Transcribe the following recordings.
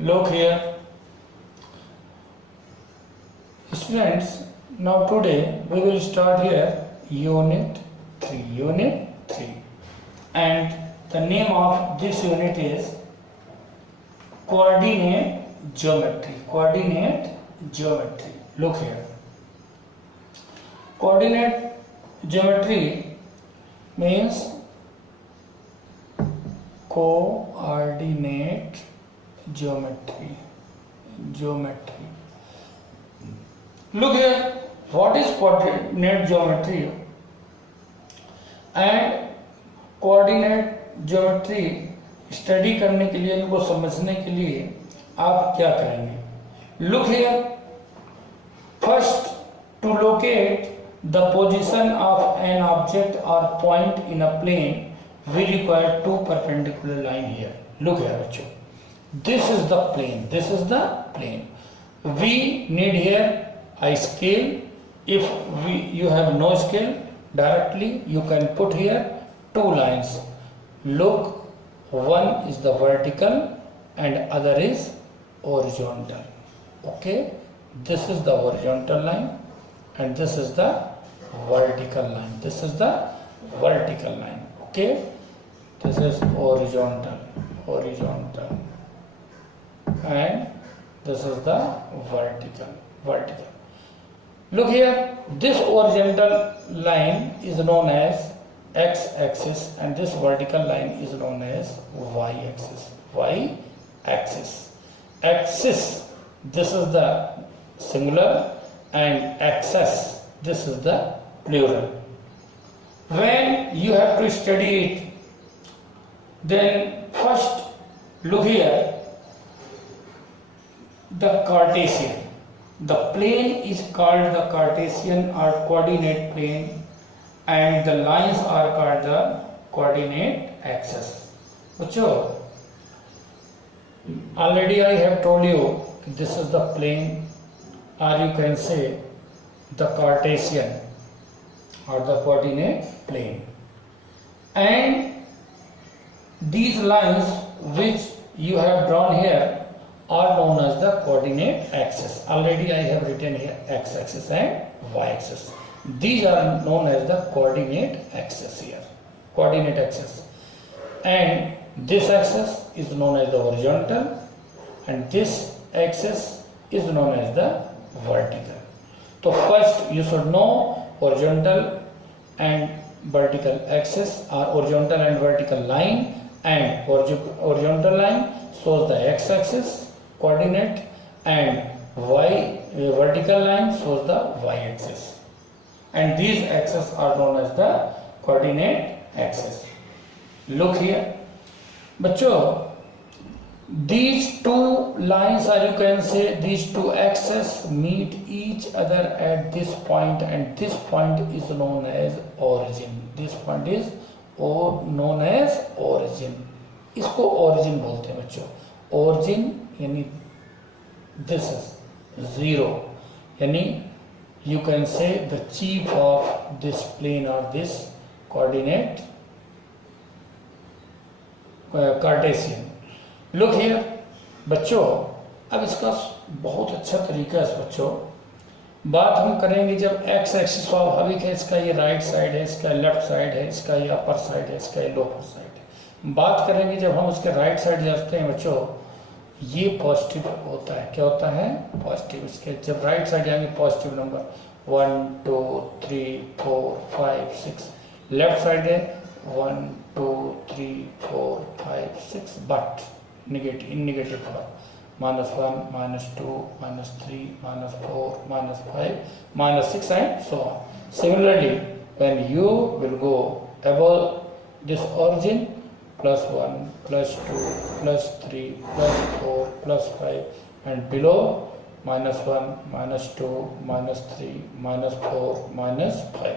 Look here, students. Now today we will start here unit 3, and the name of this unit is coordinate geometry. Look here, coordinate geometry means coordinate geometry. Look here, what is coordinate geometry? And coordinate geometry study करने के लिए, इनको समझने के लिए आप क्या करेंगे? Look here, first to locate the position of an object or point in a plane, we require two perpendicular line here. Look here बच्चों, this is the plane. We need here a scale. If you have no scale, directly you can put here two lines. Look, one is the vertical and other is horizontal. Okay, this is the horizontal line and this is the vertical line. Okay, this is horizontal, and this is the vertical. Look here, this horizontal line is known as x-axis and this vertical line is known as y-axis. Axis, this is the singular, and axis, this is the plural. When you have to study it, then first look here, the Cartesian. The plane is called the Cartesian or coordinate plane, and the lines are called the coordinate axis. बच्चों, already I have told you this is the plane, or you can say the Cartesian or the coordinate plane, and these lines which you have drawn here are known as the coordinate axis. Already I have written here x-axis and y-axis. These are known as the coordinate axis here. And this axis is known as the horizontal and this axis is known as the vertical. So first you should know horizontal and vertical axis or horizontal and vertical line, and horizontal line shows the x-axis coordinate and vertical line shows the y-axis, and these axes are known as the coordinate axis. Look here बच्चों, these two lines, or you can say these two axes meet each other at this point, and this point is known as origin. This point is known as origin. इसको origin बोलते हैं बच्चों. Origin यानी this is zero, यानी you can say the chief of this plane or this coordinate Cartesian. Look here बच्चों, अब इसका बहुत अच्छा तरीका है बच्चों. बात हम करेंगे जब x एक्सिस स्वाभाविक है, इसका ये राइट साइड है, इसका लेफ्ट साइड है, इसका ये अपर साइड है, इसका ये लोअर साइड है. बात करेंगे जब हम उसके राइट साइड जाते हैं बच्चों, ये पॉजिटिव होता है. क्या होता है? पॉजिटिव. इसके जब राइट साइड जाएंगे पॉजिटिव नंबर 1 2 3 4 5 6. लेफ्ट साइड है 1 2 3 4 5 6, but negative, in negative form, -1 -2 -3 -4 -5 -6 and so on. Similarly, when you will go above this origin, +1 +2 +3 +4 +5, and below -1 -2 -3 -4 -5.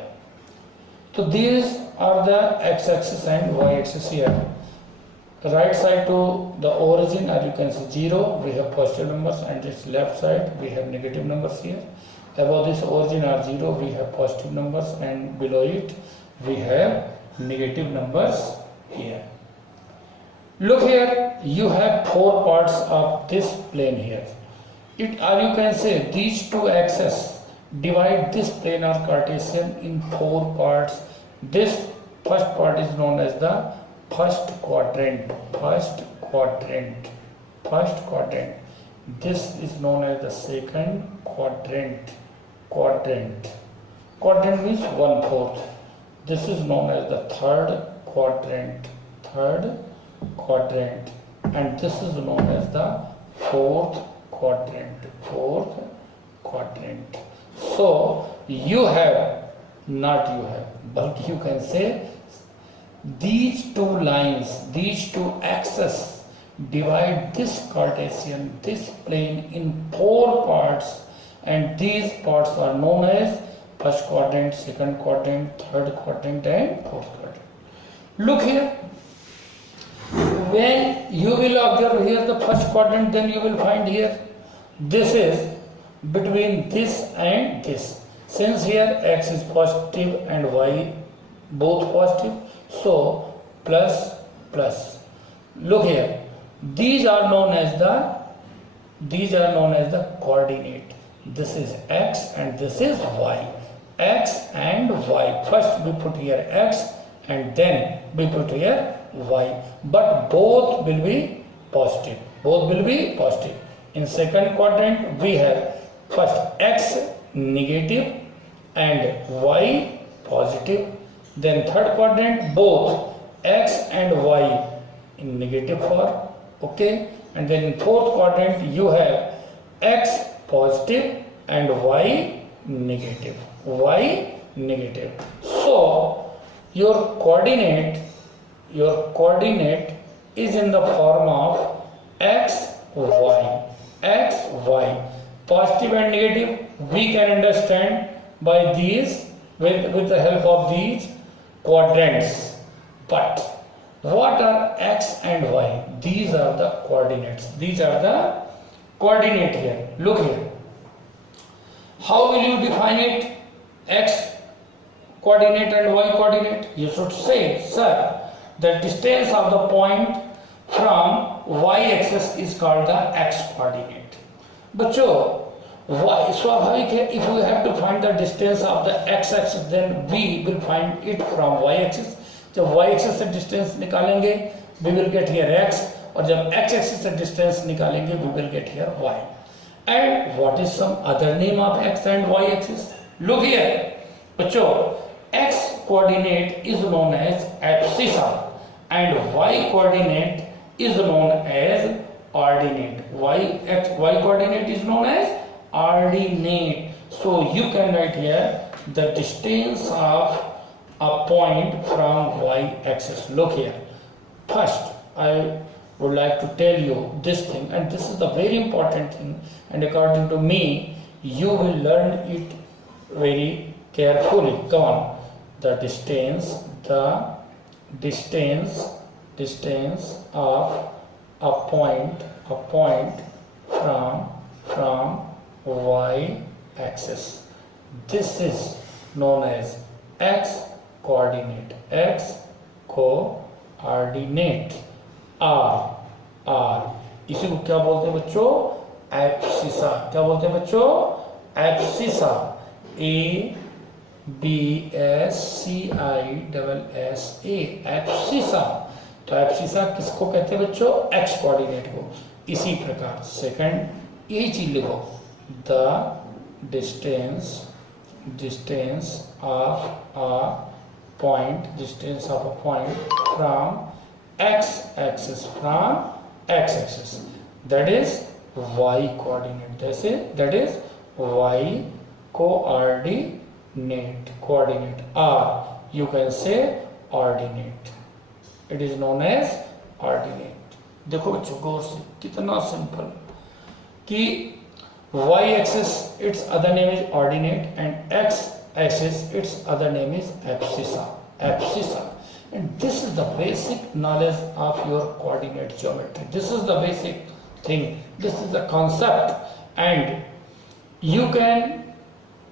So these are the x-axis and y-axis here. Right side to the origin, or you can say 0, we have positive numbers, and this left side we have negative numbers here. Above this origin or 0 we have positive numbers, and below it we have negative numbers here. Look here, you have 4 parts of this plane here. Or you can say these 2 axes divide this planar Cartesian in 4 parts. This first part is known as the first quadrant. This is known as the second quadrant. Quadrant means 1/4. This is known as the third quadrant, and this is known as the fourth quadrant. So but you can say these 2 lines, these 2 axes divide this Cartesian, this plane in 4 parts, and these parts are known as first quadrant, second quadrant, third quadrant, and fourth quadrant. Look here, when you will observe here the first quadrant, then you will find here this is between this and this. Since here x is positive and y both positive, so plus. Look here, these are known as the coordinate. This is x and this is y. X and y. First we put here x and then we put here y, but both will be positive. In second quadrant we have first x negative and y positive. Then third quadrant both x and y in negative form. Okay, and then in fourth quadrant you have x positive and y negative. So your coordinate is in the form of x y. Positive and negative we can understand by these with the help of these quadrants. But what are x and y? These are the coordinates. Here. Look here. How will you define it? X coordinate and y coordinate? You should say, sir, the distance of the point from y-axis is called the x coordinate. बच्चों, स्वाभाविक है, if we have to find the distance of the x-axis, then we will find it from y-axis. जब y-axis से distance निकालेंगे, we will get here x, और जब x-axis से distance निकालेंगे, we will get here y. And what is some other name of x and y-axis? Look here, बच्चों, x coordinate is known as abscissa and y coordinate is known as ordinate. Y coordinate is known as ordinate. So you can write here the distance of a point from y-axis. Look here. First, I would like to tell you this thing, and this is the very important thing, and according to me, you will learn it very carefully. Come on. The distance of a point from y-axis. This is known as x coordinate. R. इसी को क्या बोलते हैं बच्चों? Abscissa. क्या बोलते हैं बच्चों? एब्सिसा. ABSCISSA. एब्सिसा. तो एब्सिसा किसको कहते हैं बच्चों? एक्स कोऑर्डिनेट को. इसी प्रकार सेकंड यही चीज लिखो, the distance of a point from x axis, that is y coordinate. That is y coordinate. R you can say ordinate. It is known as ordinate. देखो बच्चों गौर से कितना सिंपल कि y axis its other name is ordinate and x axis its other name is abscissa. And this is the basic knowledge of your coordinate geometry. This is the basic thing. This is the concept, and you can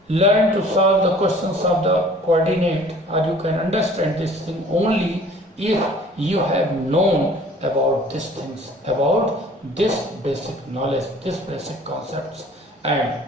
learn to solve the questions of the coordinate, or you can understand this thing only if you have known about these things, about this basic knowledge, this basic concepts, and